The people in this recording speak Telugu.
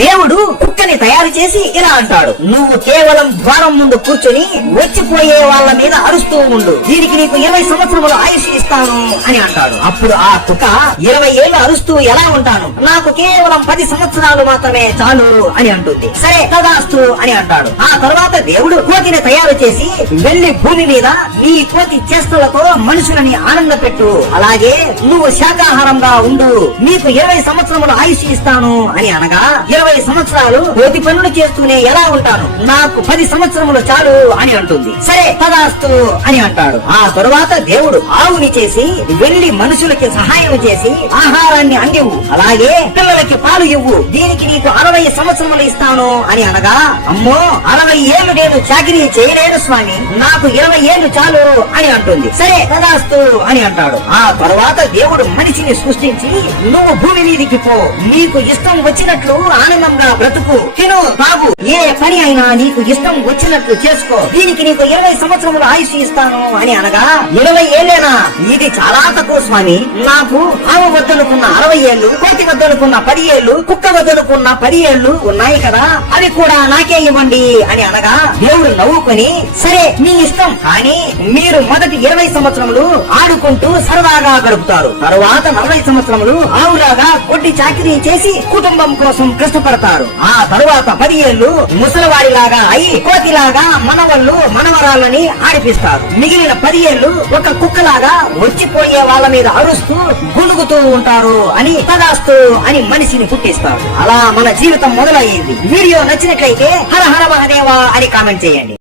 దేవుడు కుక్కని తయారు చేసి ఇలా అంటాడు, నువ్వు కేవలం ద్వారం ముందు కూర్చొని వచ్చిపోయే వాళ్ళ మీద అరుస్తూ ఉండు, దీనికి నీకు 20 సంవత్సరములు ఆయుష్ ఇస్తాను అని అంటాడు. అప్పుడు ఆ కుక్క 20 ఏళ్ళు అరుస్తూ ఎలా ఉంటాను, నాకు కేవలం 10 సంవత్సరాలు మాత్రమే చాలు అని అంటుంది. సరే తదాస్తు అని అంటాడు. ఆ తర్వాత దేవుడు కోతిని తయారు చేసి వెళ్లి భూమి మీద నీ కోతి చేష్టలతో మనుషులని ఆనంద పెట్టు, అలాగే నువ్వు శాకాహారంగా ఉండు, నీకు 20 సంవత్సరములు ఆయుష్ ఇస్తాను అని అనగా 20 సంవత్సరాలు కోతి పనులు చేస్తూనే ఎలా ఉంటాను, నాకు 10 సంవత్సరములు చాలు అని అంటుంది. సరే తదాస్తు అని అంటాడు. ఆ తరువాత దేవుడు ఆవుని చేసి వెళ్లి మనుషులకి సహాయం చేసి ఆహారాన్ని అందివు, అలాగే పిల్లలకి పాలు ఇవ్వు, దీనికి నీకు 60 సంవత్సరములు ఇస్తాను అని అనగా, అమ్మో 60 ఏళ్లు నేను చాకిరీ చేయలేను స్వామి, నాకు 20 ఏళ్లు చాలు అని అంటుంది. సరే తదాస్తు అని అంటాడు. ఆ తరువాత దేవుడు మనిషిని సృష్టించి నువ్వు భూమి మీదికి పో, నీకు ఇష్టం వచ్చినట్లు ఆనందంగా బ్రతుకు, తిను తాగు, ఏ పని అయినా నీకు ఇష్టం వచ్చినట్లు చేసుకో, దీనికి నీకు 20 సంవత్సరములు ఆయుష్ ఇస్తాను అని అనగా 20 ఏళ్ళేనా, ఇది చాలా తక్కువ స్వామి, నాకు ఆవు వద్దనుకున్న 60 ఏళ్ళు, కోతి వద్దనుకున్న 10 ఏళ్ళు, కుక్క వద్దనుకున్న 10 ఏళ్ళు ఉన్నాయి కదా, అవి కూడా నాకే ఇవ్వండి అని అనగా దేవుడు నవ్వుకొని, సరే మీ ఇష్టం, కానీ మీరు మొదటి 20 సంవత్సరములు ఆడుకుంటూ సరదాగా గడుపుతారు, తరువాత 40 సంవత్సరములు ఆవులాగా కొట్టి చాకిరీ చేసి కుటుంబం కోసం కష్టపడతారు, ఆ తరువాత 10 ఏళ్ళు ముసలివాడిలాగా అయి కోతిలాగా మనవళ్ళు మనవరాళ్ళని ఆడిపిస్తారు, మిగిలిన 10 ఏళ్ళు ఒక కుక్కలాగా వచ్చిపోయే వాళ్ళ మీద అరుస్తూ గుణుగుతూ ఉంటారు అని తదాస్తు అని మనిషిని పుట్టిస్తారు. అలా మన జీవితం మొదలయ్యింది. వీడియో నచ్చినట్లయితే హర హర మహదేవా అని కామెంట్ చేయండి.